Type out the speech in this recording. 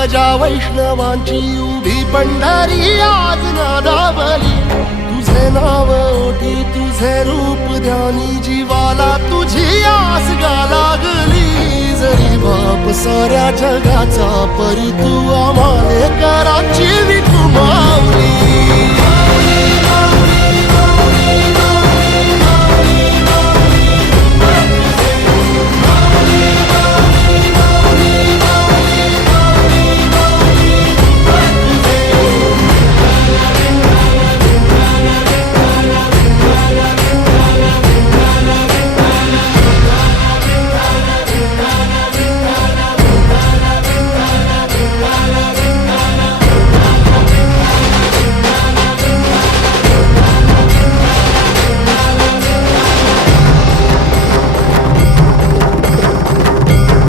ध्वजा वैष्णवांची उभी पंढरी आज नादावली, तुझे नाव ओठी तुझे रूप ध्यानी, जीवाला तुझी आस गा लागली। जरी बाप साऱ्या जगाचा परी तू आम्हाले कराची विठू माऊली।